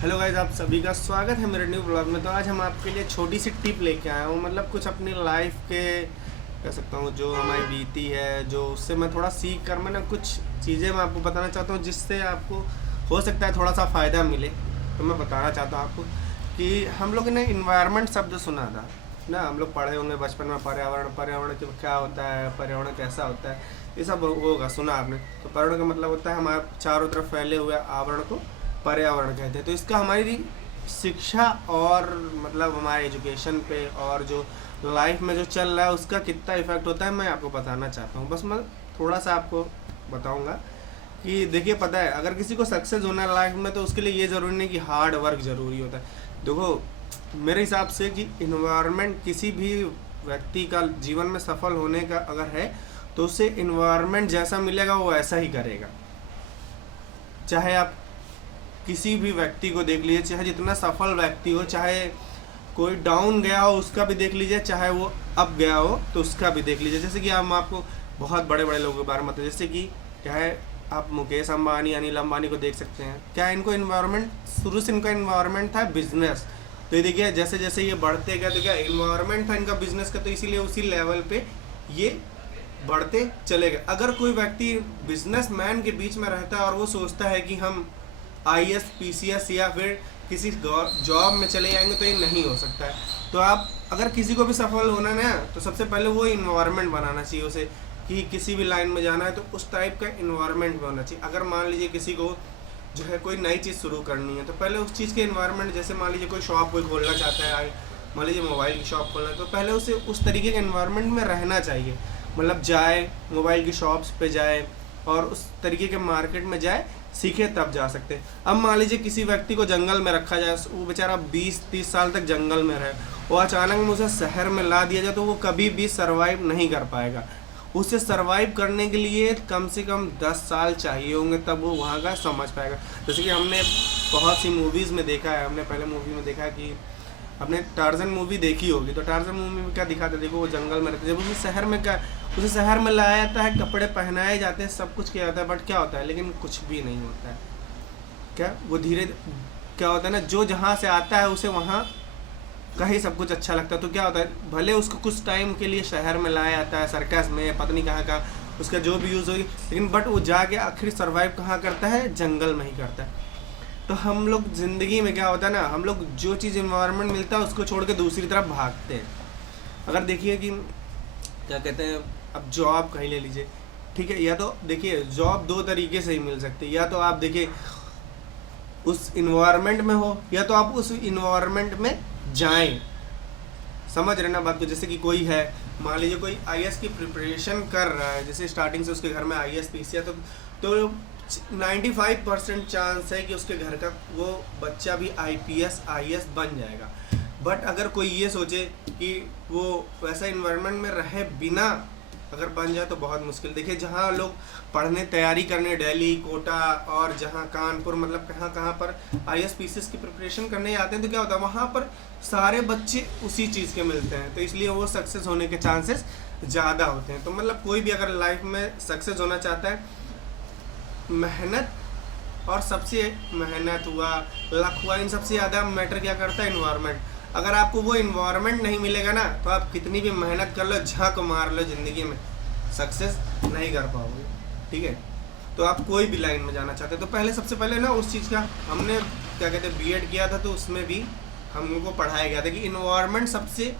Hello guys, आप सभी का स्वागत है मेरे न्यू ब्लॉग में। तो आज हम आपके लिए छोटी सी टिप लेके आया हूँ, मतलब कुछ अपनी लाइफ के कह सकता हूँ जो हमारी बीती है, जो उससे मैं थोड़ा सीख कर मैं ना कुछ चीज़ें मैं आपको बताना चाहता हूँ जिससे आपको हो सकता है थोड़ा सा फ़ायदा मिले। तो मैं बताना चाहता हूँ आपको कि हम लोग ने इन्वायरमेंट शब्द सुना था ना, हम लोग पढ़े होंगे बचपन में। पर्यावरण पर्यावरण क्या होता है, पर्यावरण कैसा होता है, ये सब होगा सुना आपने। तो पर्यावरण का मतलब होता है हमारे चारों तरफ फैले हुए आवरण को पर्यावरण कहते हैं। तो इसका हमारी शिक्षा और मतलब हमारे एजुकेशन पे और जो लाइफ में जो चल रहा है उसका कितना इफेक्ट होता है मैं आपको बताना चाहता हूँ। बस मैं थोड़ा सा आपको बताऊँगा कि देखिए, पता है अगर किसी को सक्सेस होना है लाइफ में तो उसके लिए ये ज़रूरी नहीं कि हार्ड वर्क ज़रूरी होता है। देखो, मेरे हिसाब से कि इन्वायरमेंट किसी भी व्यक्ति का जीवन में सफल होने का अगर है तो उसे इन्वायरमेंट जैसा मिलेगा वो ऐसा ही करेगा। चाहे आप किसी भी व्यक्ति को देख लीजिए, चाहे जितना सफल व्यक्ति हो, चाहे कोई डाउन गया हो उसका भी देख लीजिए, चाहे वो अप गया हो तो उसका भी देख लीजिए। जैसे कि हम आपको बहुत बड़े बड़े लोगों के बारे में बताते हैं, जैसे कि क्या है, आप मुकेश अंबानी अनिल अंबानी को देख सकते हैं। क्या इनको इन्वायरमेंट, शुरू से इनका इन्वायरमेंट था बिजनेस। तो ये देखिए जैसे जैसे ये बढ़ते गए तो क्या इन्वायरमेंट था इनका बिजनेस का, तो इसीलिए उसी लेवल पे ये बढ़ते चले गए। अगर कोई व्यक्ति बिजनेसमैन के बीच में रहता है और वो सोचता है कि हम आईएएस पीसीएस या फिर किसी जॉब में चले जाएंगे तो ये नहीं हो सकता है। तो आप अगर किसी को भी सफल होना ना तो सबसे पहले वो इन्वायरमेंट बनाना चाहिए उसे, कि किसी भी लाइन में जाना है तो उस टाइप का इन्वायरमेंट होना चाहिए। अगर मान लीजिए किसी को जो है कोई नई चीज़ शुरू करनी है तो पहले उस चीज़ के इन्वायरमेंट, जैसे मान लीजिए कोई शॉप कोई खोलना चाहता है, मान लीजिए मोबाइल की शॉप खोलना है, तो पहले उसे उस तरीके के इन्वायरमेंट में रहना चाहिए। मतलब जाए मोबाइल की शॉप्स पे जाए और उस तरीके के मार्केट में जाए, सीखे तब जा सकते हैं। अब मान लीजिए किसी व्यक्ति को जंगल में रखा जाए, वो बेचारा 20-30 साल तक जंगल में रहे और अचानक में उसे शहर में ला दिया जाए तो वो कभी भी सरवाइव नहीं कर पाएगा। उसे सरवाइव करने के लिए कम से कम 10 साल चाहिए होंगे, तब वो वहाँ का समझ पाएगा। जैसे कि हमने बहुत सी मूवीज़ में देखा है, हमने पहले मूवी में देखा है कि आपने टार्जन मूवी देखी होगी, तो टार्जन मूवी में क्या दिखाते, देखो वो जंगल में रहते, जब उसे शहर में क्या, उसे शहर में लाया जाता है, कपड़े पहनाए जाते हैं, सब कुछ किया जाता है, बट क्या होता है, लेकिन कुछ भी नहीं होता है। क्या वो धीरे क्या होता है ना, जो जहाँ से आता है उसे वहाँ का ही सब कुछ अच्छा लगता है। तो क्या होता है, भले उसको कुछ टाइम के लिए शहर में लाया जाता है, सर्कस में पता नहीं कहाँ कहाँ उसका जो भी यूज़ होगी, लेकिन बट वो जाके आखिर सर्वाइव कहाँ करता है, जंगल में ही करता है। तो हम लोग ज़िंदगी में क्या होता है ना, हम लोग जो चीज़ इन्वायरमेंट मिलता है उसको छोड़ के दूसरी तरफ भागते हैं। अगर देखिए कि क्या कहते हैं, अब जॉब कहीं ले लीजिए, ठीक है, या तो देखिए जॉब दो तरीके से ही मिल सकती है, या तो आप देखिए उस इन्वायरमेंट में हो या तो आप उस इन्वायरमेंट में जाएं। समझ रहे ना बात को। जैसे कि कोई है, मान लीजिए कोई आईएएस की प्रिपरेशन कर रहा है, जैसे स्टार्टिंग से उसके घर में आईएएस पीसीएस, तो 95% चांस है कि उसके घर का वो बच्चा भी आईपीएस आईएएस बन जाएगा। बट अगर कोई ये सोचे कि वो वैसा इन्वायरमेंट में रहे बिना अगर बन जाए तो बहुत मुश्किल। देखिए जहाँ लोग पढ़ने तैयारी करने दिल्ली कोटा और जहाँ कानपुर, मतलब कहाँ कहाँ पर आईएएस पीसीएस की प्रिपरेशन करने आते हैं, तो क्या होता है वहाँ पर सारे बच्चे उसी चीज़ के मिलते हैं, तो इसलिए वो सक्सेस होने के चांसेस ज़्यादा होते हैं। तो मतलब कोई भी अगर लाइफ में सक्सेस होना चाहता है, मेहनत, और सबसे मेहनत हुआ, लक हुआ, इन सबसे ज़्यादा मैटर क्या करता है, इन्वायरमेंट। अगर आपको वो इन्वायरमेंट नहीं मिलेगा ना तो आप कितनी भी मेहनत कर लो, झक मार लो, ज़िंदगी में सक्सेस नहीं कर पाओगे। ठीक है, तो आप कोई भी लाइन में जाना चाहते हैं तो पहले सबसे पहले ना उस चीज़ का, हमने क्या कहते हैं बीएड किया था तो उसमें भी हम लोग को पढ़ाया गया था कि इन्वायरमेंट सबसे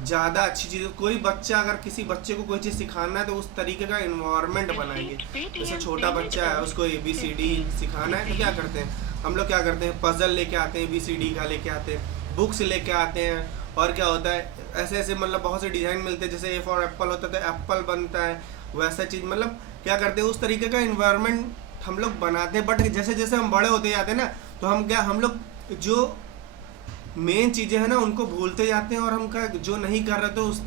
ज़्यादा अच्छी चीज़ है। कोई बच्चा, अगर किसी बच्चे को कोई चीज़ सिखाना है तो उस तरीके का इन्वायरमेंट बनाएंगे। जैसे छोटा बच्चा है उसको ABCD सिखाना है तो क्या करते हैं हम लोग, क्या करते हैं पजल लेके आते हैं, ABCD का लेके आते हैं, बुक्स लेके आते हैं, और क्या होता है ऐसे ऐसे मतलब बहुत से डिज़ाइन मिलते हैं। जैसे A फॉर एप्पल होता है तो एप्पल बनता है, वैसा चीज़ मतलब क्या करते हैं उस तरीके का इन्वायरमेंट हम लोग बनाते हैं। बट जैसे जैसे हम बड़े होते जाते हैं ना तो हम लोग जो मेन चीज़ें हैं ना उनको भूलते जाते हैं, और हम का जो नहीं कर रहे थे उस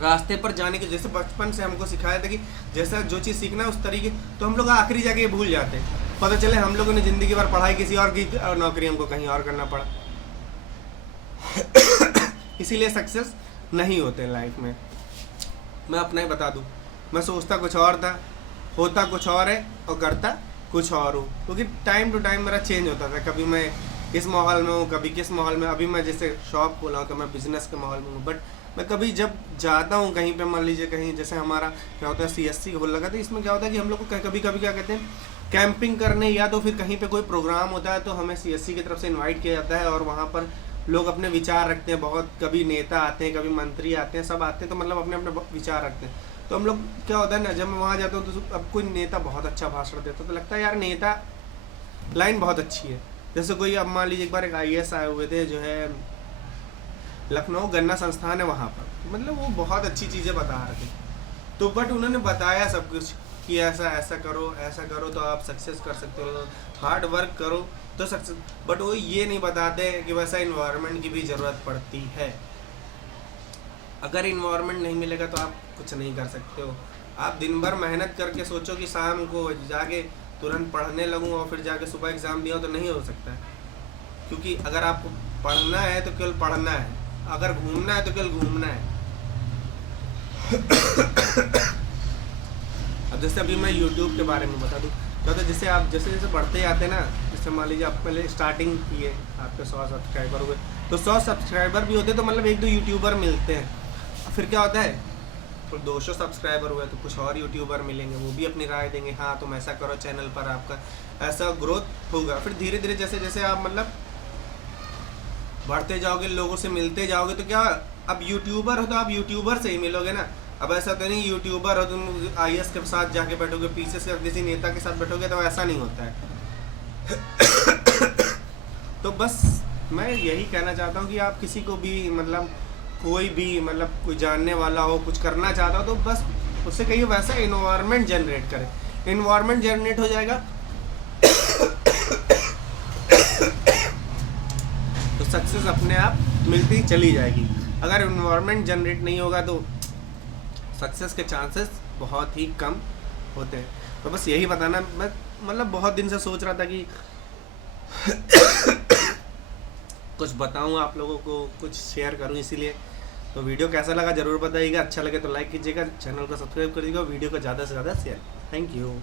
रास्ते पर जाने के, जैसे बचपन से हमको सिखाया था कि जैसा जो चीज़ सीखना है उस तरीके, तो हम लोग आखिरी जाके भूल जाते हैं। पता चले हम लोगों ने ज़िंदगी भर पढ़ाई किसी और की और नौकरी हमको कहीं और करना पड़ा। इसीलिए सक्सेस नहीं होते लाइफ में। मैं अपना ही बता दूं, मैं सोचता कुछ और था, होता कुछ और है और करता कुछ और हूँ, क्योंकि टाइम टू टाइम मेरा चेंज होता था। कभी मैं इस माहौल में हूँ, कभी किस माहौल में। अभी मैं जैसे शॉप खोला हूँ तो मैं बिजनेस के माहौल में हूँ, बट मैं कभी जब जाता हूँ कहीं पे, मान लीजिए कहीं जैसे हमारा क्या होता है CSC खोल लगा, तो इसमें क्या होता है कि हम लोग को कभी कभी क्या कहते हैं, कैंपिंग करने या तो फिर कहीं पे कोई प्रोग्राम होता है तो हमें CSC की तरफ से इनवाइट किया जाता है, और वहाँ पर लोग अपने विचार रखते हैं। बहुत कभी नेता आते हैं, कभी मंत्री आते हैं, सब आते हैं, तो मतलब अपने अपने विचार रखते हैं। तो हम लोग क्या होता है ना, जब मैं वहाँ जाता हूँ तो अब कोई नेता बहुत अच्छा भाषण देता है तो लगता है यार नेता लाइन बहुत अच्छी है। जैसे कोई, अब मान लीजिए एक बार एक IAS आए हुए थे, जो है लखनऊ गन्ना संस्थान है वहाँ पर, मतलब वो बहुत अच्छी चीज़ें बता रहे थे। तो बट उन्होंने बताया सब कुछ कि ऐसा ऐसा करो तो आप सक्सेस कर सकते हो, हार्ड वर्क करो तो सक्सेस। बट वो ये नहीं बताते कि वैसा इन्वायरमेंट की भी ज़रूरत पड़ती है। अगर इन्वायरमेंट नहीं मिलेगा तो आप कुछ नहीं कर सकते हो। आप दिन भर मेहनत करके सोचो कि शाम को जाके तुरंत पढ़ने लगूँ और फिर जाके सुबह एग्ज़ाम दिया, तो नहीं हो सकता है। क्योंकि अगर आपको पढ़ना है तो केवल पढ़ना है, अगर घूमना है तो केवल घूमना है। अब जैसे अभी मैं YouTube के बारे में बता दूँ, तो जैसे आप जैसे जैसे बढ़ते जाते हैं ना, जैसे मान लीजिए आप पहले स्टार्टिंग किए, आपके 100 सब्सक्राइबर हुए, तो 100 सब्सक्राइबर भी होते तो मतलब 1-2 यूट्यूबर मिलते हैं। फिर क्या होता है, तो 200 सब्सक्राइबर हुए तो कुछ और यूट्यूबर मिलेंगे, वो भी अपनी राय देंगे, हाँ तुम ऐसा करो चैनल पर, आपका ऐसा ग्रोथ होगा। फिर धीरे धीरे जैसे जैसे आप मतलब बढ़ते जाओगे, लोगों से मिलते जाओगे, तो क्या अब यूट्यूबर हो तो आप यूट्यूबर से ही मिलोगे ना। अब ऐसा तो नहीं यूट्यूबर हो तुम IAS के साथ जाके बैठोगे, पीछे से किसी नेता के साथ बैठोगे, तो ऐसा नहीं होता है। तो बस मैं यही कहना चाहता हूँ कि आप किसी को भी मतलब कोई भी मतलब कोई जानने वाला हो, कुछ करना चाहता हो, तो बस उससे कहिए वैसा इन्वायरमेंट जनरेट करें। इन्वायरमेंट जनरेट हो जाएगा तो सक्सेस अपने आप मिलती चली जाएगी। अगर इन्वायरमेंट जनरेट नहीं होगा तो सक्सेस के चांसेस बहुत ही कम होते हैं। तो बस यही बताना, मैं मतलब बहुत दिन से सोच रहा था कि कुछ बताऊँ आप लोगों को, कुछ शेयर करूँ, इसीलिए। तो वीडियो कैसा लगा ज़रूर बताइएगा, अच्छा लगे तो लाइक कीजिएगा, चैनल को सब्सक्राइब करिएगा, वीडियो को ज़्यादा से ज़्यादा शेयर। Thank you.